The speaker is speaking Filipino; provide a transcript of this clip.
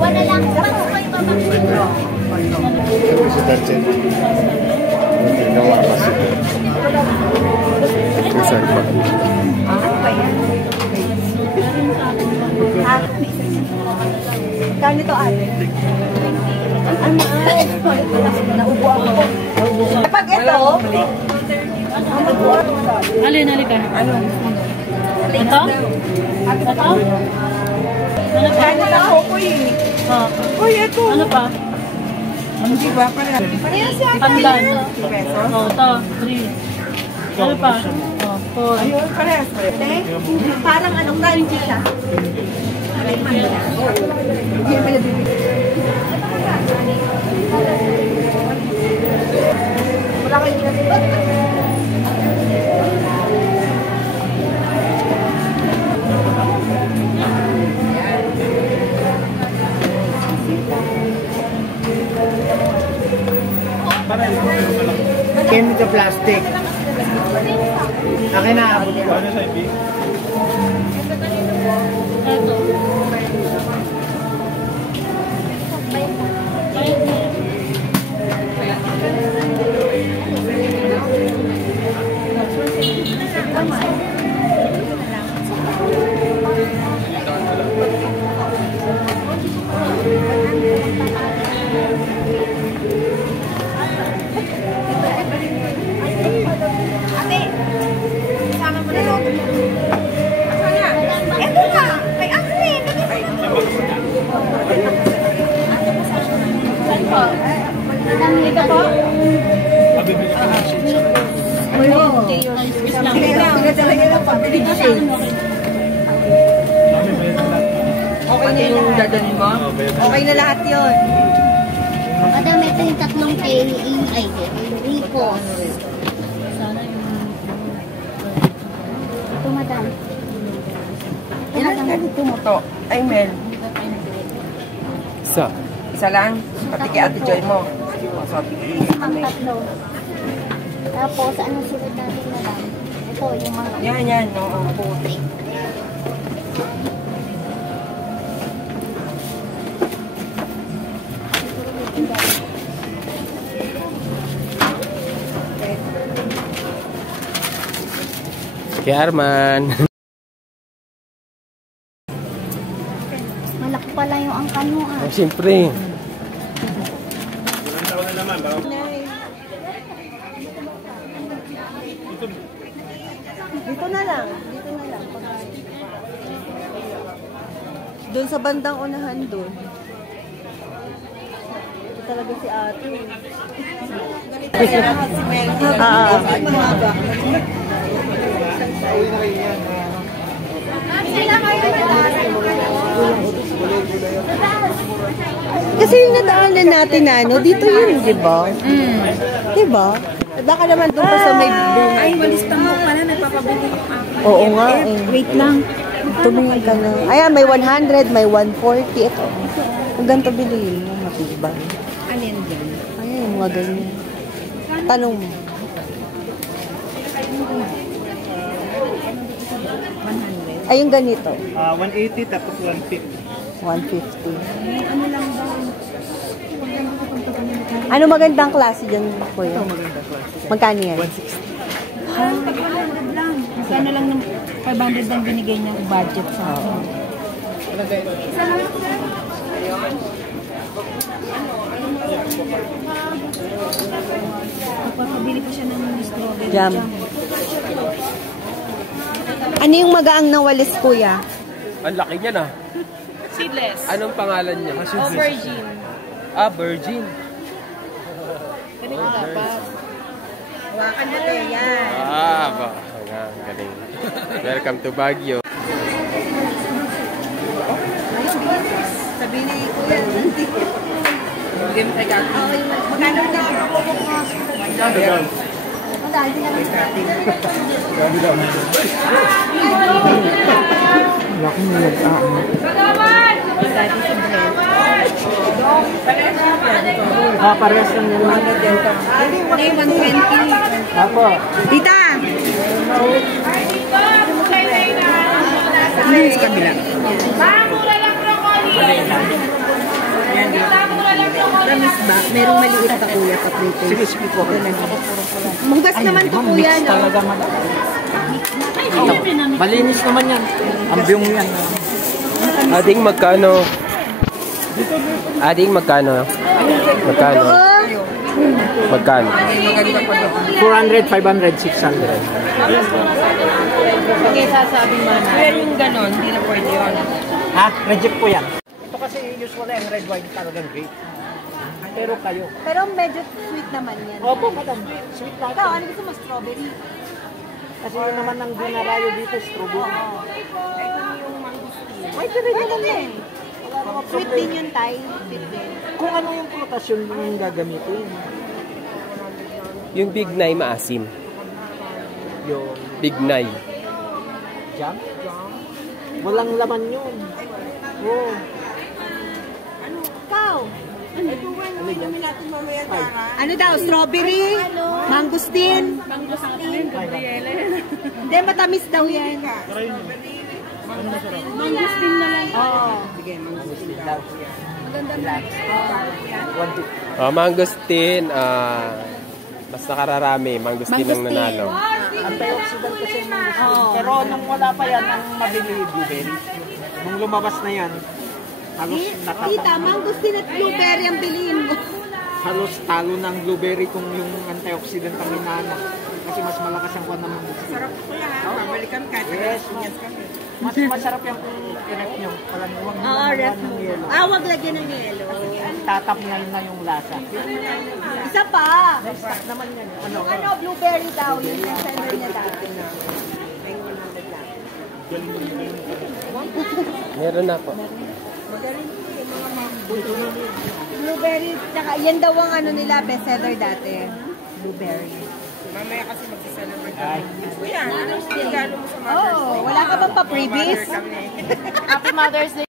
Wala lang. Bago kayo babaksin. Si Darjen. Hindi gawa kasi. Isang pa. Ano ba yan? Kano to ate? Ano? Naubo ako. Kapag ito, alin, halika. ano? Ito? Ito? Ano pa? Kaya na ako ko yun. Uy, ito. Ano pa? Ano ba? Parehas siya. Pandan. Pesos? Oh, ito. 3. Ano pa? Oh, 4. Ayun, parehas. Parang anong crunchy siya. Wala kayo. Came with the plastic. Akin na abot ko. Ano sa ibig? Ito. Ate, sama mo na lang. Sana? Eto na. Kay Ate. Saan po? Dito po? Okay na yung dadalhin mo? Okay na lahat yun. Madam, ito yung tatlong ay, Ricos. Sana yung... Ito, madam. Ilan ganito mo to? Ay, Mel. Isa. Isa lang? Pati kay Ate Joy mo. Ang tatlo. Tapos, ano sunod natin, madam? Ito, yung mga... Yan. Oo, puti. Kay Arman. Malaki pala yung angkan mo, ah. Oh, siyempre. Dito na lang. Doon sa bandang unahan doon. Ito talaga si ate. Si Mel. Kasi yung nadaanan natin dito yun, di ba? Di ba? Baka naman doon pa sa may bunga. Ay, walista mo pala. Nagpapabili yung ako. Oo nga. Wait lang. Tumingin ka na. Ayan, may 100, may 140. Ito. Kung ganito bilhin mo, matibay. Ano yan dyan? Ayan, mga ganyan. Tanong mo. 100. Ay, yung ganito. 180 tapos 150. 150. Ano lang ba? Ano magandang klase dyan, kuya? Ito maganda klase. Magkano yan? 160. Pag 100 lang. Magkano lang ng 500 lang binigay niya budget sa akin. Isa lang. Pagpapabili ko siya ng strawberry Jam. jam. Ano yung magaang na walis, kuya? Ang laki niya na. Seedless. Anong pangalan niya? Aubergine. Virgin. Ganito dapat. Hawakan mo tayo yan. Ba. Ang galing. Welcome to Baguio. Sabi ni Kuya, nanti. Bigay mo tayo kati. Magkano na? Laki mo nag-aano. Dati si Brent. Parehas lang yan. Hindi, 120. Apo. Tita! Hindi, sa kabila. Tamis ba? Merong maliit pa kuya pa prito. Sige, sige po. Mugas naman to kuya, no? Talaga malinis naman yan. Ambyong yan. Ading magkano? Ading magkano? Magkano? Magkano? 400, 500, 600. Sige, sasabing mo na. Pero yung ganon, hindi na pwede yun. Ha? Reject po yan. Ito kasi usually ang red wine talagang great. Pero kayo. Pero medyo sweet naman yan. Opo, madam. Sweet Ikaw, natin. ano gusto mo? Strawberry? Kasi yun naman ang dinarayo dito, strawberry. Pwede rin naman yan. Sweet din yun, Tay. Sweet din. Kung ano yung prutas yun yung gagamitin. Yung Big Nai maasim. Yung Big Nai. jam. Walang laman yun. Oh. Ikaw, Five. ano daw? Strawberry? Mangustin? Hindi, matamis daw yan. Mangustin na lang. Oo. Mangustin. Mas nakararami. Mangustin ang nanalo. Antioxidant kasi yung mangustin. Pero nung wala pa yan, ang mabili blueberry. Nung lumabas na yan, halos Tita, mangustin at blueberry ang bilihin mo. halos talo ng blueberry kung yung antioxidant ang inana. Kasi mas malakas ang kuwan ng mangustin. Sarap ko yan. Babalikan ka. Yes, mas masarap yung kung i-rep nyo. Walang Ref mo. Wag lagyan ng yelo. tatap na yung lasa. Isa pa. Stock naman yan. Ano? Yung blueberry daw, yung sender niya dati. Meron na po. Blueberry, tsaka yan daw ang ano nila, bestseller dati. Blueberry. Mamaya kasi mag-celebrate kami. Kuya, regalo mo sa Oh, wala ka bang pa-previous? Happy Mother's Day.